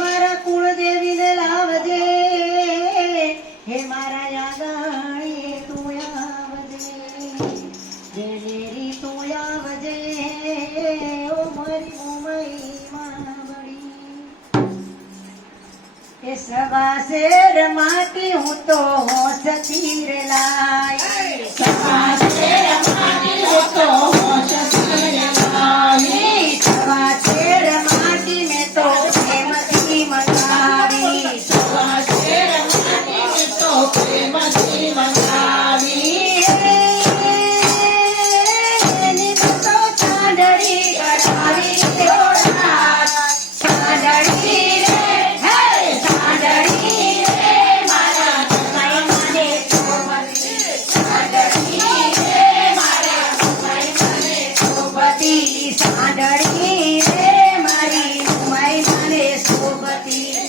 મારા કુળદેવીને લાવજે, હે મારા યાગાણીએ તું આવજે, હે દેરી તું આવજે, ઓ મારી ઉમઈમાં વળી. એ સવા શેર માટી હું તો હોંશથી રે લાઈ, સવા શેર માટી હું તો હોંશથી રે લાઈ, સવા શેર માટી મેં તો પ્રેમથી મંગાવી, સવા શેર માટી મેં તો પ્રેમથી મંગાવી. એની મેં તો ચાંદડી કરાવી, ચાંદડી રે, હે ચાંદડી રે, મારા કસાઈ મને શોભતી, ચાંદડી રે, મારા કસાઈ મને શોભતી, ચાંદડી રે, મારી ઉમાઈ મને શોભતી.